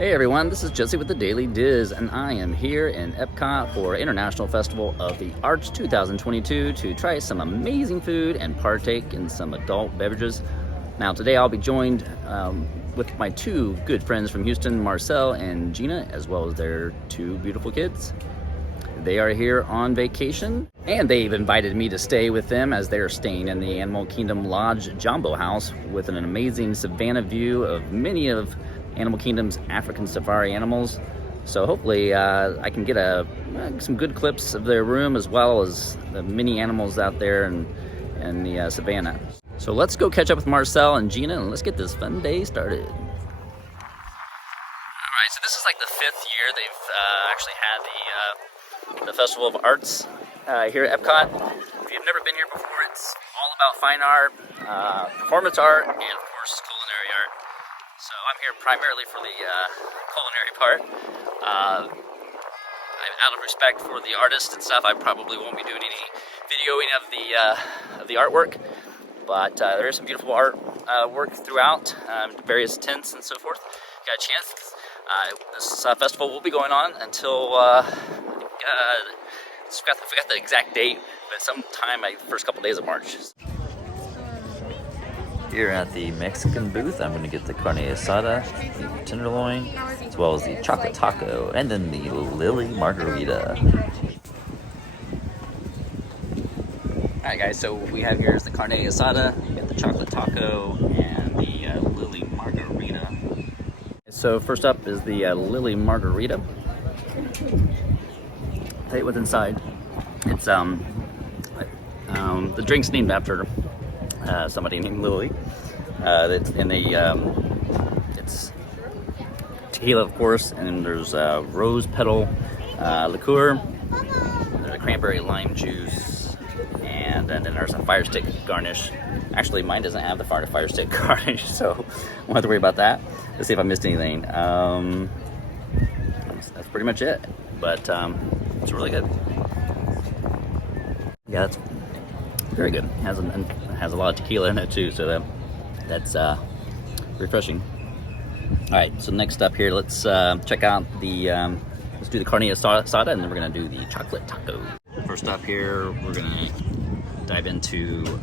Hey everyone, this is Jesse with the Daily Diz, and I am here in Epcot for International Festival of the Arts 2022 to try some amazing food and partake in some adult beverages. Now today I'll be joined with my two good friends from Houston, Marcel and Gina, as well as their two beautiful kids. They are here on vacation, and they've invited me to stay with them as they're staying in the Animal Kingdom Lodge Jumbo House with an amazing savanna view of many of Animal Kingdom's African safari animals. So hopefully I can get some good clips of their room as well as the many animals out there in the savannah. So let's go catch up with Marcel and Gina and let's get this fun day started. Alright, so this is like the 5th year they've actually had the Festival of Arts here at Epcot. If you've never been here before, it's all about fine art, performance art, and of course culinary art. So I'm here primarily for the culinary part. Out of respect for the artists and stuff, I probably won't be doing any videoing of the artwork. But there is some beautiful art work throughout, various tints and so forth. If you got a chance, this festival will be going on until I forgot the exact date, but sometime first couple days of March. Here at the Mexican booth, I'm going to get the carne asada, the tenderloin, as well as the chocolate taco, and then the lily margarita. Alright guys, so what we have here is the carne asada, we got the chocolate taco, and the lily margarita. So first up is the lily margarita. I'll tell you what's inside. It's the drink's named after somebody named Lily. It's tequila, of course, and there's rose petal liqueur. There's a cranberry lime juice, and then there's a fire stick garnish. Actually, mine doesn't have the fire stick garnish, so I won't have to worry about that. Let's see if I missed anything. That's pretty much it, but it's really good. Yeah, that's very good. Has a lot of tequila in it too, so that's refreshing. All right, so next up here, let's check out let's do the carne asada, and then we're gonna do the chocolate taco. First up here, we're gonna dive into the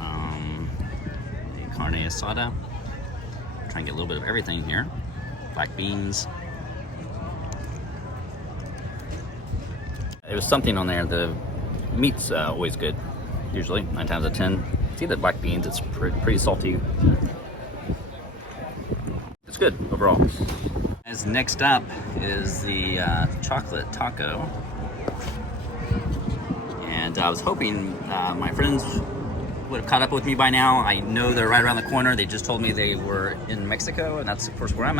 carne asada. Try and get a little bit of everything here. Black beans. There was something on there. The meat's always good. Usually, 9 times out of 10. See the black beans, it's pretty salty. It's good overall. As next up is the chocolate taco. And I was hoping my friends would have caught up with me by now. I know they're right around the corner. They just told me they were in Mexico, and that's of course where I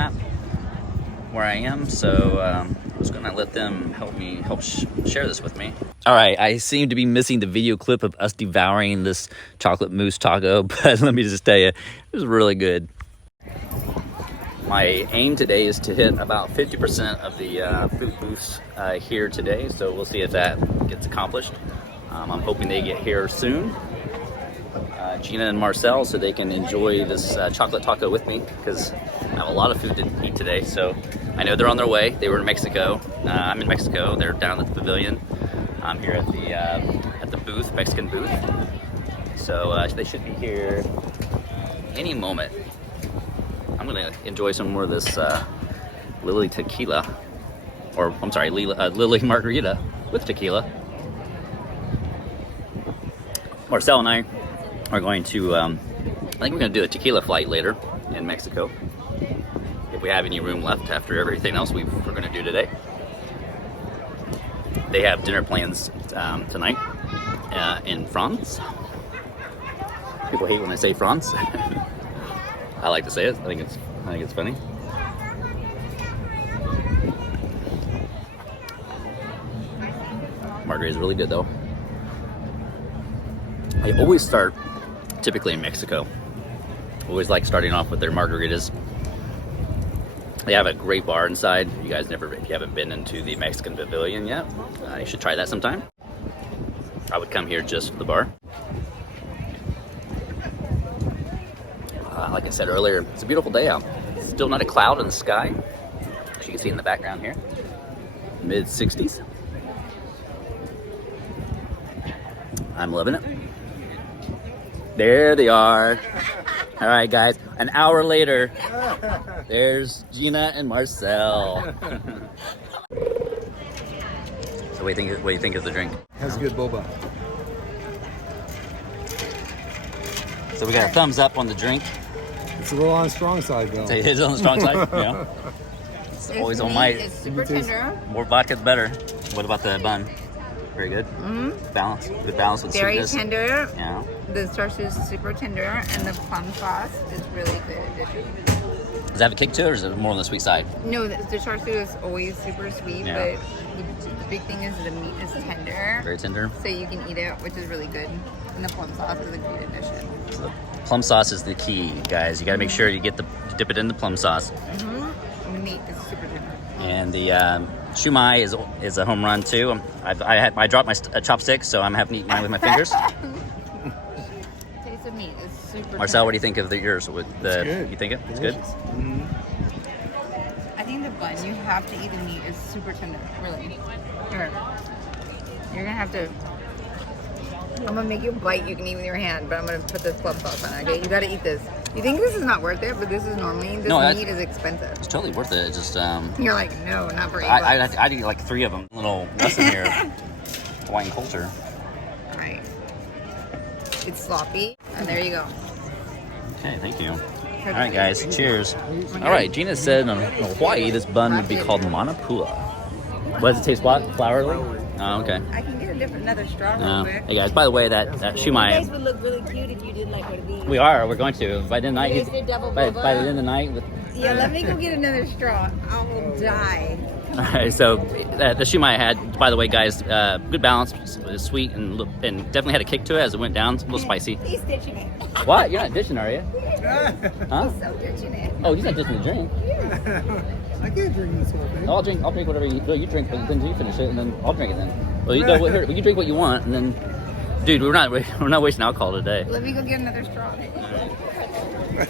am. So I'm just gonna let them help share this with me. All right, I seem to be missing the video clip of us devouring this chocolate mousse taco, but let me just tell you, it was really good. My aim today is to hit about 50% of the food booths here today, so we'll see if that gets accomplished. I'm hoping they get here soon, Gina and Marcel, so they can enjoy this chocolate taco with me, because I have a lot of food to eat today. So I know they're on their way. They were in Mexico. I'm in Mexico. They're down at the pavilion. I'm here at the booth, Mexican booth. So they should be here any moment. I'm gonna enjoy some more of this lily tequila, or I'm sorry, lily margarita with tequila. Marcel and I are going to, I think we're gonna do a tequila flight later in Mexico, if we have any room left after everything else we're gonna do today. They have dinner plans tonight in France. People hate when I say France. I like to say it. I think it's funny. Margarita is really good though. I always start typically in Mexico. Always like starting off with their margaritas. They have a great bar inside. If you haven't been into the Mexican pavilion yet, you should try that sometime. I would come here just for the bar. Like I said earlier, it's a beautiful day out. Still not a cloud in the sky. you can see in the background here. Mid-60s. I'm loving it. There they are. All right, guys. An hour later, there's Gina and Marcel. So what do you think of the drink? Has good boba. So we got a thumbs up on the drink. It's a little on the strong side, though. It is on the strong side. Yeah. It's always on my. It's super tender. More vodka's better. What about the bun? Very good. Balance. Good balance with Very sweetness. tender. Yeah. The char siu is super tender, and the plum sauce is really good addition. Does that have a kick to it, or is it more on the sweet side? No, the char siu is always super sweet, Yeah. but the big thing is the meat is tender. Very tender. So you can eat it, which is really good. And the plum sauce is a great addition. So the plum sauce is the key, guys. You got to make sure you dip it in the plum sauce. And the meat is super tender. And the shumai is a home run too. I dropped my chopstick, so I'm having to eat mine with my fingers. Taste of meat is super Marcel, tender. what do you think of yours? With the, good. You think it's good? I think the bun, you have to eat the meat, is super tender, really. Here. You're gonna have to, I'm gonna make you bite, you can eat with your hand, but I'm gonna put this plum sauce on it, okay? You gotta eat this. You think this is not worth it, but this is normally, meat is expensive. It's totally worth it. It's just You're like, no, not for $8. I'd eat like 3 of them. Little lesson here, Hawaiian culture. Right. It's sloppy, and there you go. Okay, thank you. All right, guys, cheers. All right, Gina said in Hawaii this bun would be called manapua. What does it taste? What? Flourly? Oh, okay. I can get another straw real quick. Hey guys, by the way, that You guys shumai. would look really cute if you did like one of these. We're going to. By the end of the You night, guys did double by boba? the end of the night. Yeah, let me go get another straw. I will die. All right, so the shumai I had, by the way, guys, good balance, sweet and definitely had a kick to it as it went down. It's a little spicy. He's ditching it. What? You're not dishing, are you? Huh? So ditching it. Oh, he's not dishing the drink. I can't drink this whole thing. I'll drink whatever you drink, but then you finish it, and then I'll drink it then. Well, you drink what you want, and then, dude, we're not wasting alcohol today. Let me go get another straw. All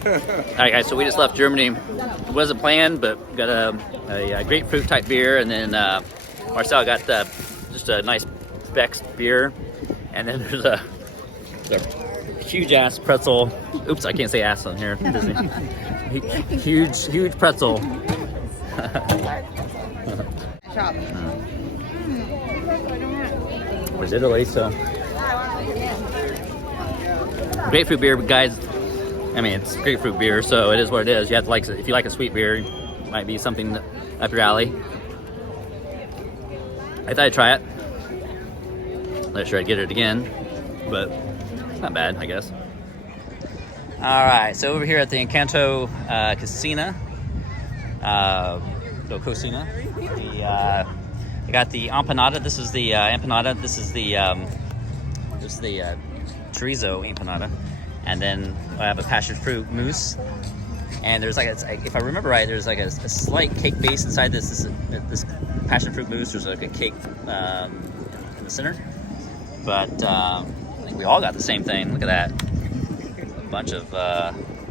right, guys. So we just left Germany. It wasn't planned, but got a grapefruit type beer, and then Marcel got just a nice Beck's beer, and then there's a huge ass pretzel. Oops, I can't say ass on here. Disney. huge pretzel. Chop. Was Italy, so grapefruit beer, guys. I mean, it's grapefruit beer, so it is what it is. You have to like, if you like a sweet beer, it might be something up your alley. I thought I'd try it. Not sure I'd get it again, but it's not bad, I guess. All right, so over here at the Encanto Casino, Cocina, I got the empanada. This is the empanada. This is the chorizo empanada. And then I have a passion fruit mousse. And there's like, if I remember right, there's like a slight cake base inside this passion fruit mousse. There's like a cake in the center. But I think we all got the same thing. Look at that. A bunch of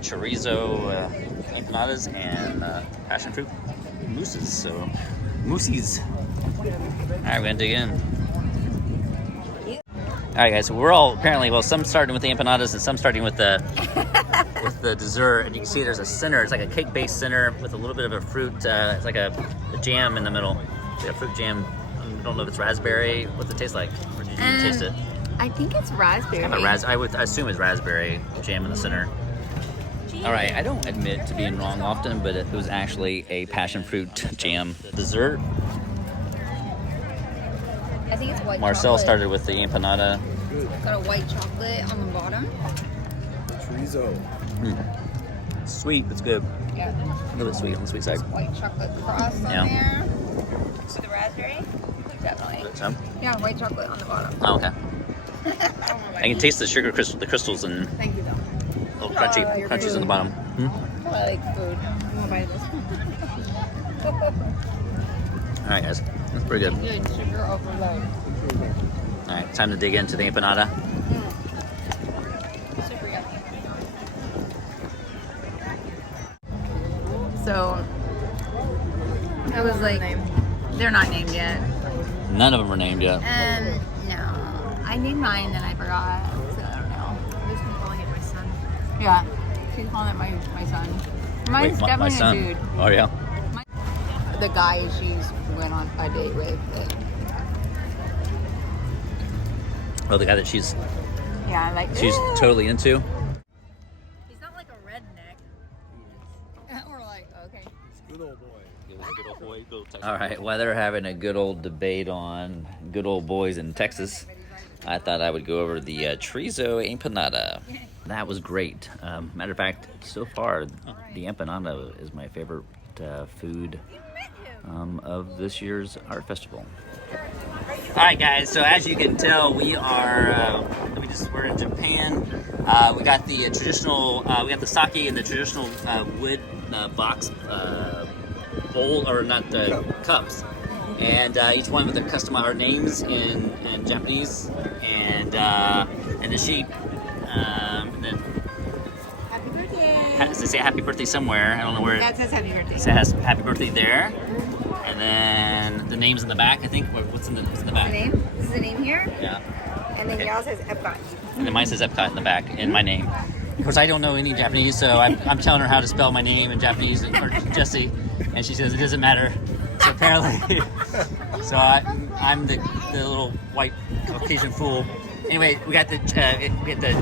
chorizo empanadas and passion fruit mousses. So, moussies. All right, we're gonna dig in. All right, guys. So we're all apparently, well, some starting with the empanadas and some starting with the dessert. And you can see there's a center. It's like a cake-based center with a little bit of a fruit. It's like a jam in the middle. It's like a fruit jam. I don't know if it's raspberry. What's it taste like? Or did you taste it? I think it's raspberry. I would assume it's raspberry jam in the center. All right, I don't admit to being wrong often, but it was actually a passion fruit jam dessert. I think it's white Marcel chocolate. started with the empanada. Got a white chocolate on the bottom. Chorizo. Sweet, it's good. Yeah. A little bit sweet on the sweet side. White chocolate cross on there. With the raspberry. Definitely. Some? Yeah, white chocolate on the bottom. Oh, okay. I can taste the sugar crystal, the crystals and Thank you, though. little Your crunchies food. on the bottom. I like food. I'm gonna buy this. All right, guys, that's pretty good. Good sugar overload. All right, time to dig into the empanada. Super yummy. So, I was like, they're not named yet. None of them are named yet. No. I named mine, then I forgot. So I don't know. I'm just calling it my son. Yeah. She's calling it my son. Mine's Wait, my definitely son. a dude. Oh yeah. The guy she's went on a date with. Oh, the guy that she's She's totally into. He's not like a redneck. We're like, okay. Good old boy. All right, while they're having a good old debate on good old boys in Texas, I thought I would go over the chorizo empanada. That was great. Matter of fact, so far, the empanada is my favorite food of this year's art festival. All right, guys. So as you can tell, we are we're in Japan. We got the traditional. We got the sake in the traditional wood box bowl, or not cups, and each one with their customized our names in Japanese, and the sheep. And then Happy birthday. does it say happy birthday somewhere? I don't know where. That says happy birthday. It says happy birthday there. And then the name's in the back, I think. What's in the back? The name? This is the name here? Yeah. And then yours says Epcot. And then mine says Epcot in the back, and my name. Of course, I don't know any Japanese, so I'm telling her how to spell my name in Japanese, or Jessie, and she says it doesn't matter. So apparently, so I'm the little white Caucasian fool. Anyway, we got the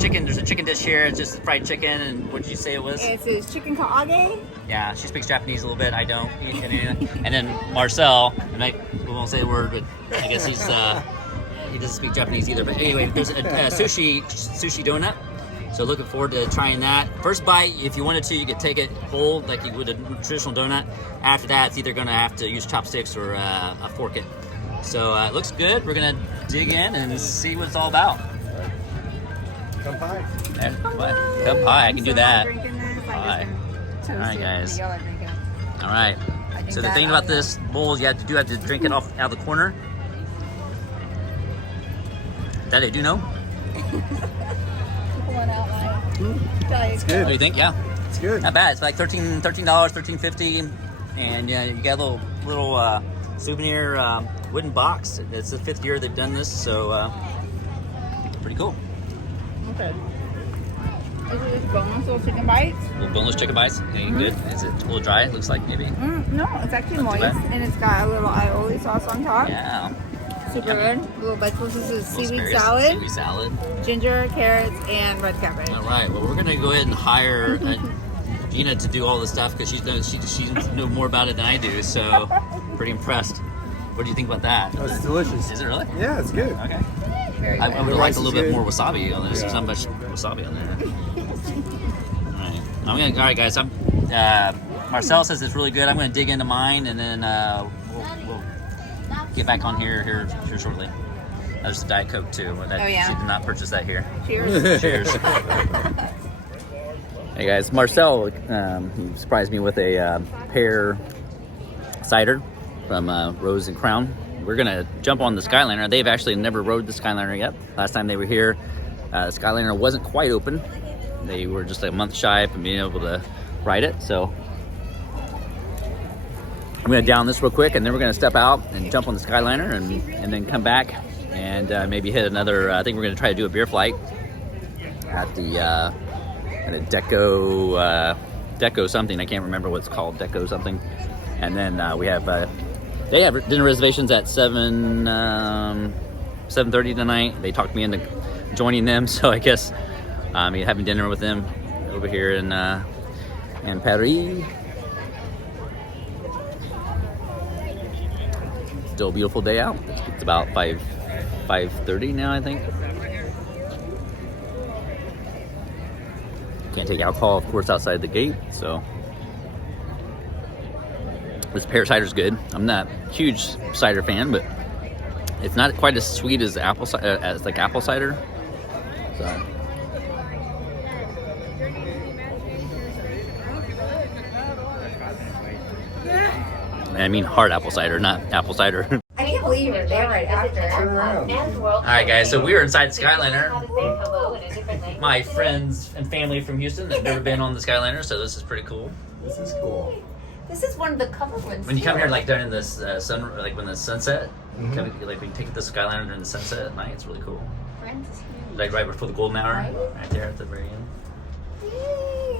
chicken. There's a chicken dish here. It's just fried chicken, and what did you say it was? It says chicken kaage. Yeah, she speaks Japanese a little bit. I don't. And then Marcel, and we won't say the word, but I guess he doesn't speak Japanese either. But anyway, there's a sushi donut. So looking forward to trying that. First bite, if you wanted to, you could take it whole like you would a traditional donut. After that, it's either going to have to use chopsticks or a fork it. So it looks good. We're going to dig in and see what it's all about. Come pie. Yeah, come pie. I can do that. Drinking this. Pie. All right, guys. Y'all are drinking. All right. So the thing about this bowl is you have to drink it off out of the corner. That I do know. Pulling out my It's What do good. you think? Yeah. It's good. Not bad. It's like $13.50, and you got a little souvenir wooden box. It's the 5th year they've done this, so pretty cool. Okay. Is it just boneless little chicken bites? Little boneless chicken bites. Any good? Is it a little dry? Looks like maybe. No, it's actually Not too moist, bad. and it's got a little aioli sauce on top. Yeah. Super Yummy. good. Little vegetables. This is Little seaweed asparagus, salad, Seaweed salad. ginger, carrots, and red cabbage. All right. Well, we're gonna go ahead and hire Gina to do all this stuff because she knows more about it than I do. So, pretty impressed. What do you think about that? Oh, it's delicious. Is it really? Yeah, it's good. Okay. Very I good. would The like rice a is little bit good. more wasabi on this. There's not much wasabi on there. All right, guys. Marcel says it's really good. I'm gonna dig into mine, and then we'll get back on here shortly. There's a Diet Coke too. Oh, yeah? She did not purchase that here. Cheers. Cheers. Hey guys, Marcel he surprised me with a pear cider from Rose and Crown. We're gonna jump on the Skyliner. They've actually never rode the Skyliner yet. Last time they were here, the Skyliner wasn't quite open. They were just like a month shy from being able to ride it. So I'm gonna down this real quick, and then we're gonna step out and jump on the Skyliner, and then come back and maybe hit another. I think we're gonna try to do a beer flight at the at a Deco something. I can't remember what it's called. Deco something. And then we have they have dinner reservations at 7:30 tonight. They talked me into joining them, so I guess having dinner with them over here in Paris. Still a beautiful day out. It's about 5:30 now, I think. Can't take alcohol, of course, outside the gate. So this pear cider's good. I'm not a huge cider fan, but it's not quite as sweet as apple cider. So. I mean hard apple cider, not apple cider. I can't believe you were there right after. Alright guys, so we are inside the Skyliner. My friends and family from Houston have never been on the Skyliner, so this is pretty cool. This is cool. This is one of the covered ones. When you come here. here, like during this sun, like when the sunset, Mhm. like we take the Skyliner during the sunset at night. It's really cool. Friends is huge. Like right before the golden hour, Right? right there at the very end. Yay.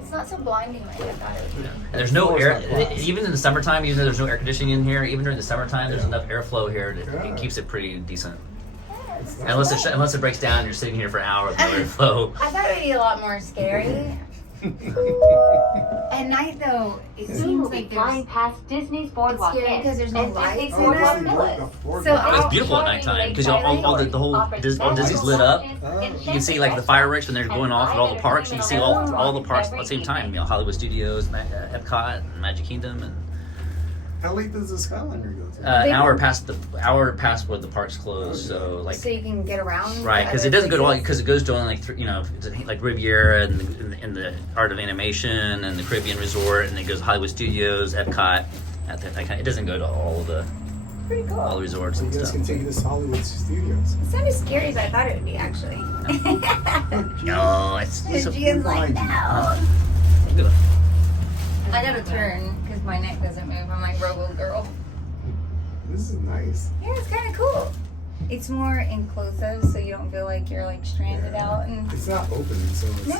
It's not so blinding like I thought it would be. And there's no air, even in the summertime, even though there's no air conditioning in here, even during the summertime, there's enough airflow here that it keeps it pretty decent. Yes. Unless it breaks down and you're sitting here for hours with no airflow. I thought it would be a lot more scary. At night, though, it Soon seems we'll be like flying there's past Disney's Boardwalk scary Inn because there's no and lights Disney's in Boardwalk it. Villas. So It's beautiful at nighttime because all Disney's lit up. You can see like the fireworks when they're going off at all the parks. You can see all the parks at the same time. You know, Hollywood Studios, Epcot, and Magic Kingdom, and How late does the Skyliner go to? an hour past where the parks close. So like. so you can get around. Right, because it doesn't go to all, because it goes to only like like Riviera and the Art of Animation and the Caribbean Resort, and it goes to Hollywood Studios, Epcot. It doesn't go to all of the Pretty cool. all the resorts So you and guys stuff. can take this to Hollywood Studios. It's not as scary as I thought it would be, actually. No, it's Gian's like, no. Look at it. I gotta turn because my neck doesn't move. I'm like Robo Girl. This is nice. Yeah, it's kind of cool. It's more enclosive, so you don't feel like you're like stranded out and It's not open, so it's no.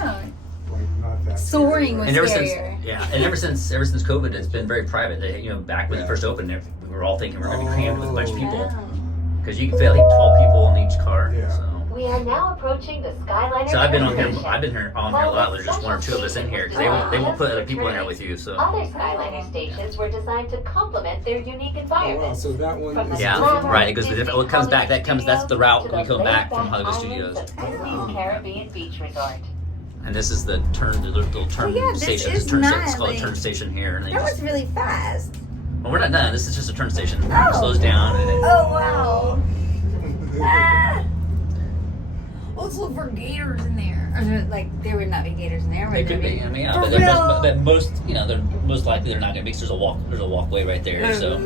like not that Soaring was And ever since scarier. ever since COVID, it's been very private. Back when it first opened, we were all thinking we were going to be crammed with a bunch of people Wow. because you can fit like 12 people in each car. Yeah. So. We are now approaching the Skyliner. So I've been on Station. here. I've been here on here a lot. There's just one or two of us in here because they won't put other people in here with you. So Other Skyliner stations were designed to complement their unique Oh wow, environment. so that one From the is yeah, glamour right. It goes to Disney different. Well, it comes back. That's the route to we come back from laid-back Hollywood islands Studios. of Disney's Caribbean Beach Resort. And this is the little turn Oh, yeah, this station. is It's called a not, turn station here. And they That just, was really fast. well, we're not done. This is just a turn station. Oh. It slows down. And Oh wow. Ah. Let's look for gators in there. Or, like there would not be gators in there. They could be. I mean, yeah, For but, real? but most, they're most likely they're not going to be. 'Cause there's a walkway right there. So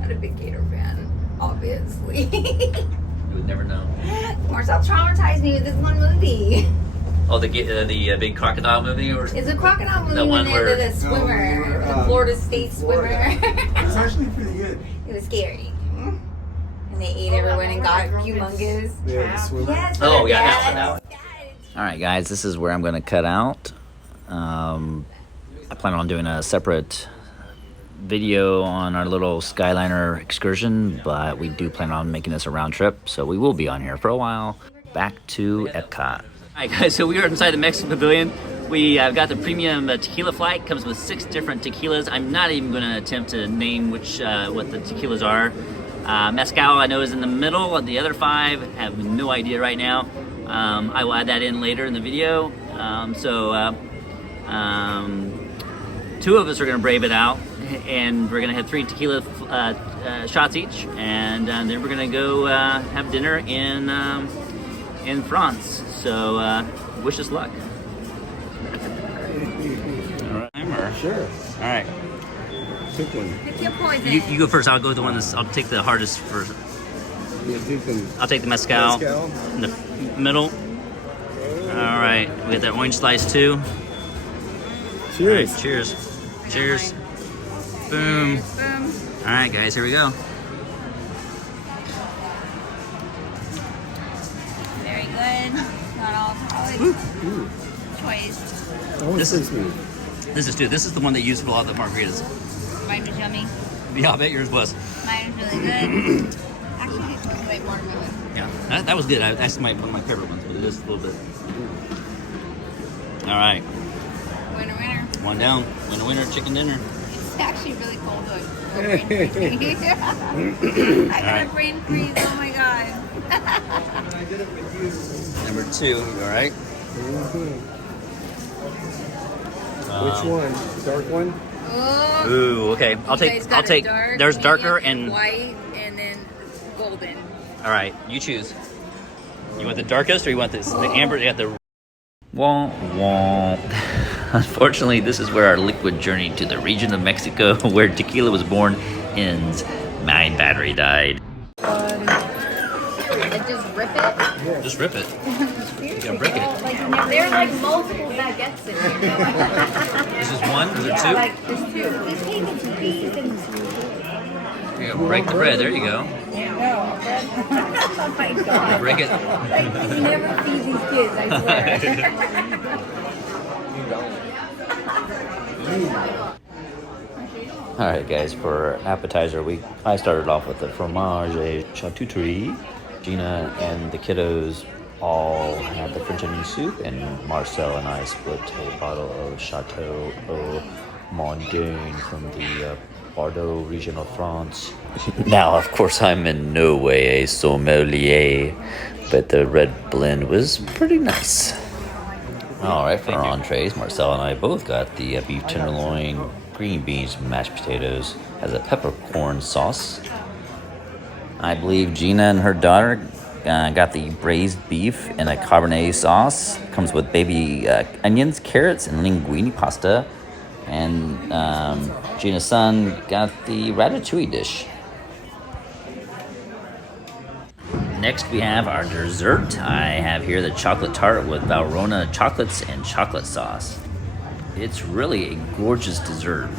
Not a big gator fan, obviously. you would never know. Marcel traumatized me with this one movie. Oh, the big crocodile movie, or It's a crocodile movie The one when where- they're the swimmer, the Florida State swimmer. It's actually pretty good. It was scary. And they ate everyone and got humongous. Yeah, the swimmer. Yes. Oh, yeah, yes, that one. yes. All right, guys, this is where I'm going to cut out. I plan on doing a separate video on our little Skyliner excursion, but we do plan on making this a round trip, so we will be on here for a while. Back to Epcot. All right, guys, so we are inside the Mexican Pavilion. We got the premium tequila flight. Comes with 6 different tequilas. I'm not even going to attempt to name what the tequilas are. Mezcal, I know, is in the middle. The other 5, have no idea right now. I will add that in later in the video. 2 of us are going to brave it out, and we're going to have 3 tequila shots each, and then we're going to go have dinner in France. So wish us luck. All right. Sure. All right. Pick one. Pick your poison. You go first. I'll go with the one that's. I'll take the hardest first. Yeah, take them. I'll take the mezcal, Mezcal. in the middle. All right. We got that orange slice too. All Cheers. right, cheers. Cheers. Boom. Boom. All right, guys. Here we go. Very good. Not alcoholic. Ooh. Choice. That one's This pretty is- smooth. This is the one they use for a lot of the margaritas. Mine was yummy. Yeah, I bet yours was. Mine was really good. Actually, it's like watermelon. Yeah, that was good. That's one of my favorite ones, but it is a little bit. All right, Winner, winner. one down. Winner, winner, chicken dinner. It's actually really cold to go brain freeze. I got a brain freeze. Oh my god. Number 2. All right. Which one? Dark one? Oh. Ooh, okay. You guys got I'll take. a dark, There's medium, darker and. white, and then golden. All right, you choose. You want the darkest, or you want this? The amber. You got the. Wah wah. Unfortunately, this is where our liquid journey to the region of Mexico, where tequila was born, ends. My battery died. Like just rip it. Yeah. Just rip it. You gotta break it. Like There are like multiple baguettes in here. This is one? Is it Yeah, two? like there's two. He's taking two pieces and Here you go. Break the bread. There you go. no. Oh my god. Break it. Like, you never feed these kids, I swear. All right, guys. For appetizer, I started off with the fromage et charcuterie. Gina and the kiddos all had the French onion soup, and Marcel and I split a bottle of Chateau au Mondaine from the Bordeaux region of France. Now, of course, I'm in no way a sommelier, but the red blend was pretty nice. All right, for our entrees, Marcel and I both got the beef tenderloin, green beans, mashed potatoes, as a peppercorn sauce. I believe Gina and her daughter got the braised beef in a Cabernet sauce. Comes with baby onions, carrots, and linguine pasta. And Gina's son got the ratatouille dish. Next, we have our dessert. I have here the chocolate tart with Valrhona chocolates and chocolate sauce. It's really a gorgeous dessert.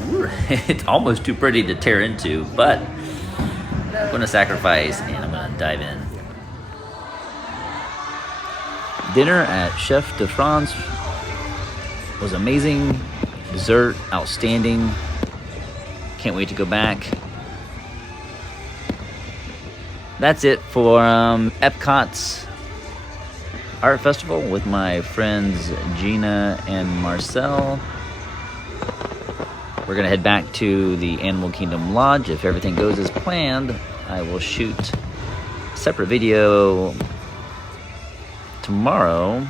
It's almost too pretty to tear into, but I'm going to sacrifice and I'm going to dive in. Dinner at Chef de France was amazing. Dessert, outstanding. Can't wait to go back. That's it for Epcot's Art Festival with my friends Gina and Marcel. We're going to head back to the Animal Kingdom Lodge. If everything goes as planned, I will shoot a separate video tomorrow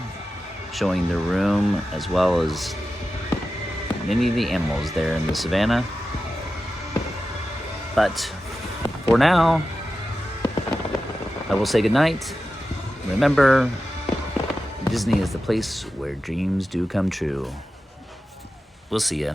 showing the room as well as many of the animals there in the savannah. But for now, I will say goodnight. Remember, Disney is the place where dreams do come true. We'll see ya.